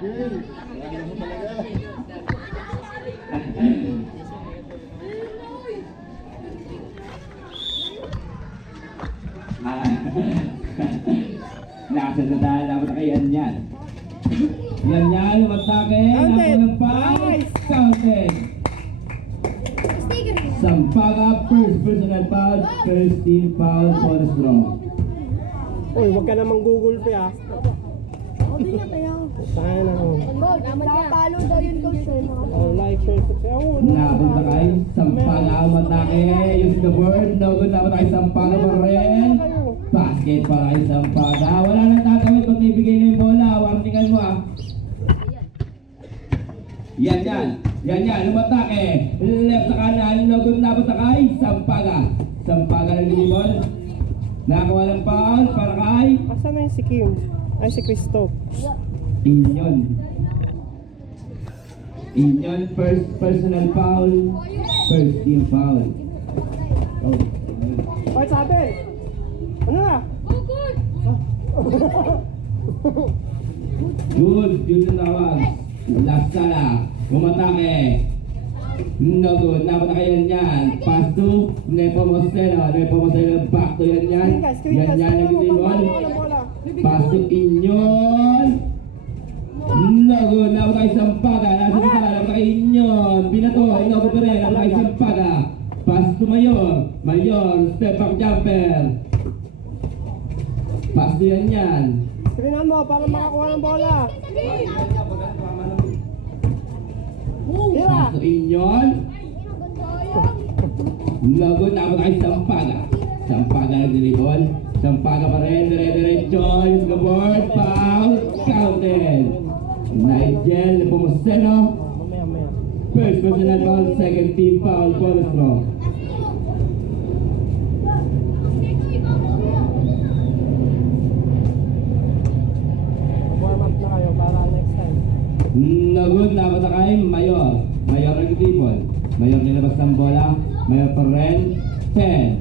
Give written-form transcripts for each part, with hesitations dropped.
Alam mo talaga. Nakasadadaan dapat na kay Yan. Yan, lumatake. Nakuha ng foul. Counted. Sampaga, first personal foul, first team foul, bonus draw. Uy, wag ka namang Google Pay ah. Hindi niya tayo. Saan na ako? Nakapalo daw yun coach. Oh, like, share, subscribe. Napunta kay Sampaga, umatake. Use the board. No good, napunta kay Sampaga pa rin. Basket para kay Sampaga. Wala nang tatawid pag naibigay na yung bola. Warningan mo ah. Yan, umatake. Left sa kanan, no good, napunta kay Sampaga. Sampaga ng libon. Nakakuha ng foul para kay Asan na yung si Kim? Ay, si Cristo. Inyon, first personal foul, first team foul. Oh. Ay, sabi! Ano na? Good, yun ang tawag. Last sala, umatake. No good, napunta kayo yan. Pass to Nepomuceno. Back to yan. Yan, nag-libon. Pass to Inyon. No good, napunta kayo Sampaga. Nasa kita, napunta kayo Inyon. Binato, inobot pa rin, napunta kayo Sampaga. Pass to Mayor, step back jumper. Pass to yan. Screenan mo para makakuha ng bola. Pass to Inyon. No good, napunta kayo Sampaga. Sampaga nag-dribble. Sampaga pa rin, dire-diretso. Use the board, foul, counted. Nigel Nepomuceno. Mamaya. First personal foul, second team foul, bonus draw. Warm up na kayo para next time. No good, napunta kay Mayor. Mayor nag-dribble. Mayor nilabas ng bola. Mayor pa rin. 10,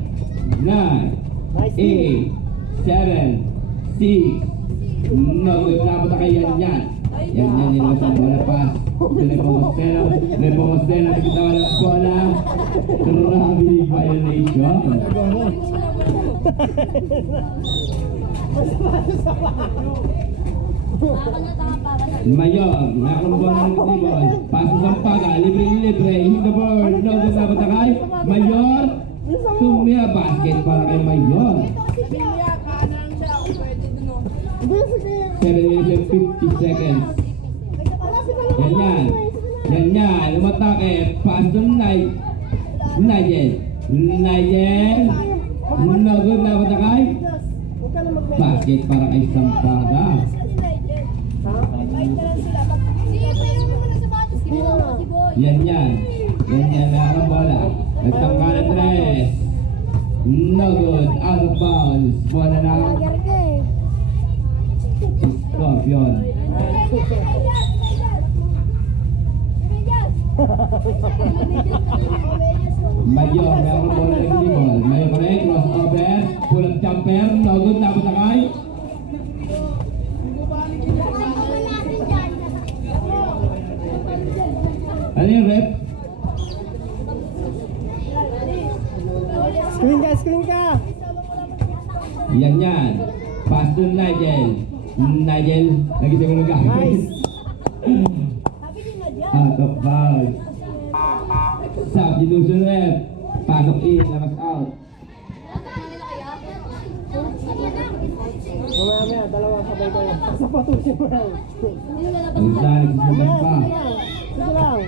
9, Nice 8, 7, 6. No good, napunta kay Yan. Yan nilabas ng bola pa. Nepomuceno. Nagkitawa ng bola. Gravity violation. Mayor, nakakambuhan ng tibon. Paso Sampaga, libre. Hit the board. No good, napunta kay Mayor. Sumia, basket para kay Mayor. 7 minutes and 50 seconds. Yan, umatake. Pass to Nigel. No good, napunta kay basket para kay Sampaga. Yan, nakakambola. Nagtangka na tres. No good, out of bounds. Bola na Scorpion. Mayor, meron bola ng libol. Mayor pa rin, crossover. Pull up jumper. No good, napunta kay ano yung rep? Screen ka! Yan. Pass to Nigel, nagising mo ng gagawin. Nice! Out of bounds. Substitution rep. Pasok in, labas out. Mamaya, dalawang sabay kayo. Sapatusin mo lang. Ang isa, nagsisabat pa. Sige lang.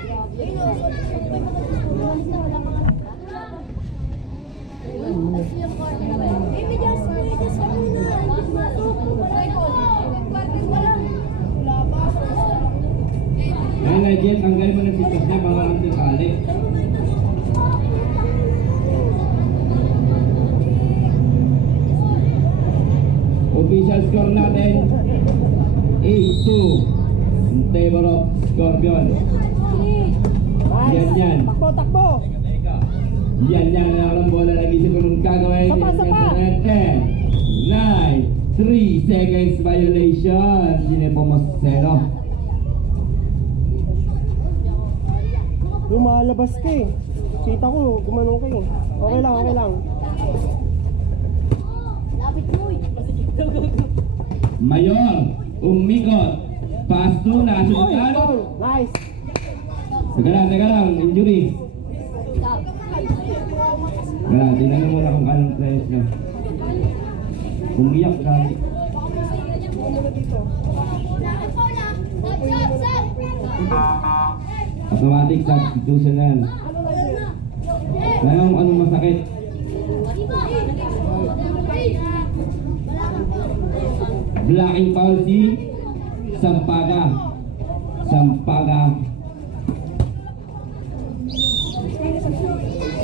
Ay, Nigel, tanggalin mo ng sitas niya para ang tali. Official score natin 8-2 in favor of Scorpion. Nice! Yan. Takbo! Yan, ang bola na gising ko nung gagawin. Sapa! 10, 9, 3 seconds violation. Nepomuceno. Lumalabas ka eh. Kita ko, gumanong ka eh. Okay lang, okay lang. Lapit mo eh. Mayor, umikot. Pasto, Oy, nakasunod. goal! Nice! Teka lang, injury. Teka lang, tingnan mo muna kung anong players nyo. Umiyak ka. Automatic substitution na yan. Ngayon, anong masakit? Blocking foul si Sampaga.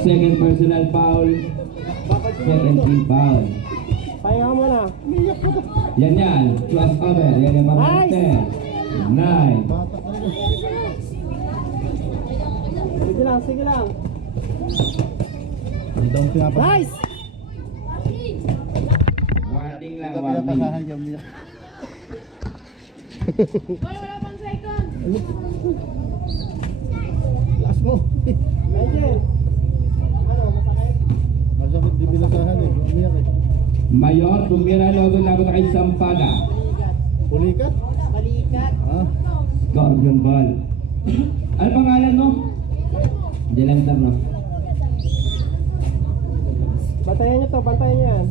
Second personal foul. Second team foul. Pahinga mo na. Yan. Crossover. Yan yung mga Nice! 10, 9. Sige lang. Ito ang pinapa. Nice! Warning lang, Pinapakahan warning. niya umiyak. Lakas mo. Angel! Ano, masakit? Masakit di pinakahan eh. Umiyak eh. Mayor, tumira logo na kay Sampaga. Pulikat? Balikat. Ha? Scorpion ball. Ano pangalan mo? Jelenter, no? Bantayan niyo to, bantayan niyo yan.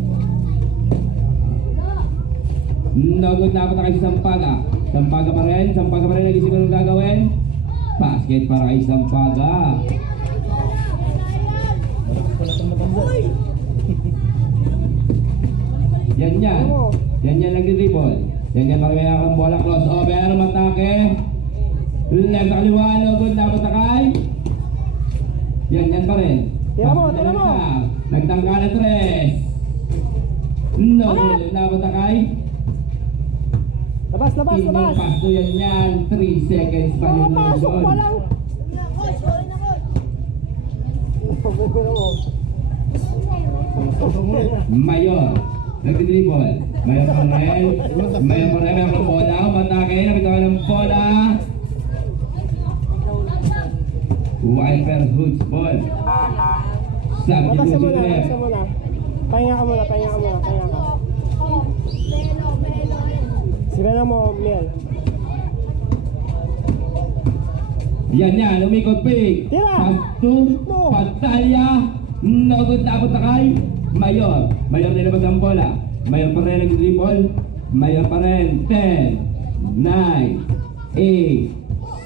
Nagod na kay Sampaga. Sampaga pa rin. Nag-isip ko nung gagawin. Basket para kay Sampaga. Malakas pala itong matanda. Yan. Yan nag-dribble. Yan maramaya kang bola. Crossover, matake. Left sa kaliwa, nagod na kay. Yan pa rin. Tira mo. Nagtangka na 3. Nagod na kay. Labas! Pasto yan. 3 seconds pa yung Pasok pa nagod. lang! Mayor, nagdi-dribble. Mayor pa rin. Meron ng bola. Matake, nabitaw ng bola. Wiper hoods ball. Substitution left. Pahinga ka muna. Sige na mo, Miel. Yan, umikot pick. Tira! Pasto, Pantalya. Nagod na kay Mayor. Mayor nilabas ang bola. Mayor pa rin nag-dribble. Mayor pa rin. 10, 9, 8,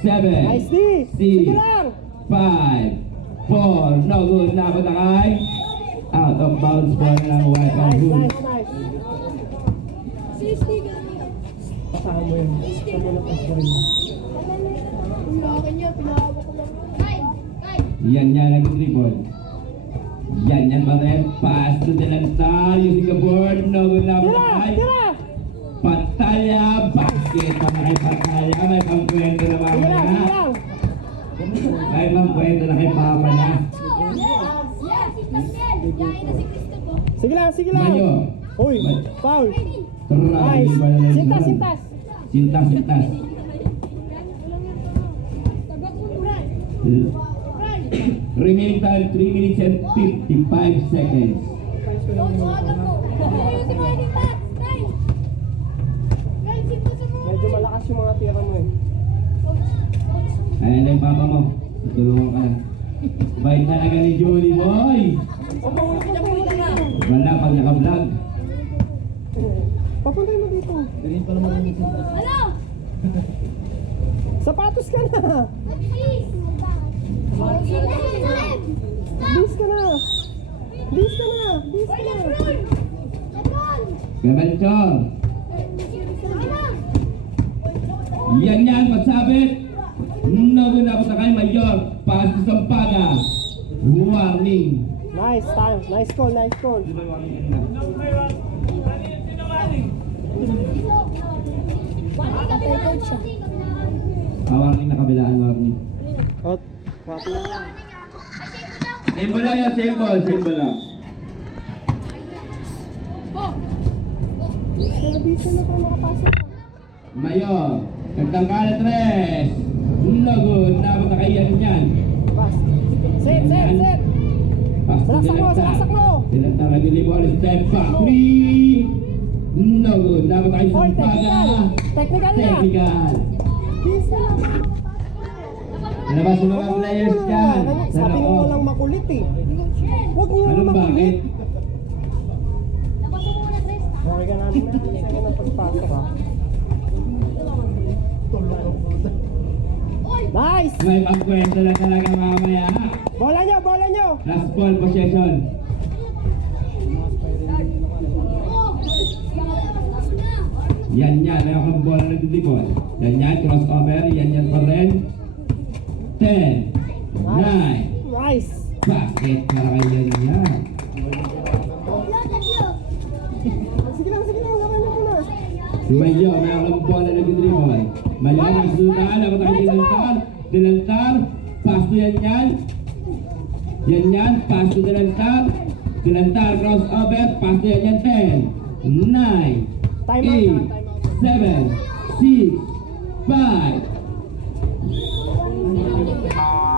7, Nice D! Sige lang! 5, 4, no good na kay out of bounds ball ng Wiper Hood. Nice! 60 ka Pasahan mo yun. Sa muna pa sa rin. Ang laki niya, pinahawak ko lang. Yan nag-dribble. Yan pa rin. Pass to Delantar using the board. No good na kay Pantalya. Basket pa na kay Pantalya. May pangkwento na Sige mamaya. lang! May pangkwento na kay Papa na. Sige lang! Mayo. Uy! Foul! Nice. Nice! Sintas! Sintas. Remaining time 3 minutes and 55 seconds. Medyo malakas yung mga tira mo eh. Ayan na yung papa mo. Tutulungan ka na. Bait talaga ni Julie, boy! Wala pag naka-vlog. Papuntay mo dito. Ganyan pa naman yung sintas. Sapatos ka na! Bis ka na! Gabalchor. Yan, pagsabit. Nagod na kay Mayor. Pass to Sampaga. Warning. Nice time! Nice call! Warning na kabilaan, warning. Out. Copy. Symbol lang yan, symbol lang. Pero bis na tayo makapasok. Mayor. Nagtangka na 3. Nagod na kay yan. Pass. Set, set, set. Pass to Salaksak mo, Delantar. salaksak mo. Delantar lagi di ball, step back, 3. No good, dapat tayo Oy, sa technical. paga. Technical na. Technical. Labas yung mga players dyan. Sa Sabi mo loob. walang makulit eh. Huwag niyo Anong naman makulit. bakit? Okay ka namin na. Sa'yo na pagpasok ha. Nice! May pagkwento lang talaga mamaya. Bola nyo, bola nyo! Last ball possession. Yan, meron kang bola na nagtitipon. Yan, crossover. Yan pa rin. 10, 9. Nice! Bakit para kayo yan? Sige lang, gawin mo muna. Mayo, meron kang bola na nagtitipon. Mayo, nagsusunod. Dapat tayo Delantar. Delantar. Pass to yan. Yan, pass to Delantar. Delantar, crossover. Pass to yan. 10, 9, Time out, 8, 7, 6, 5,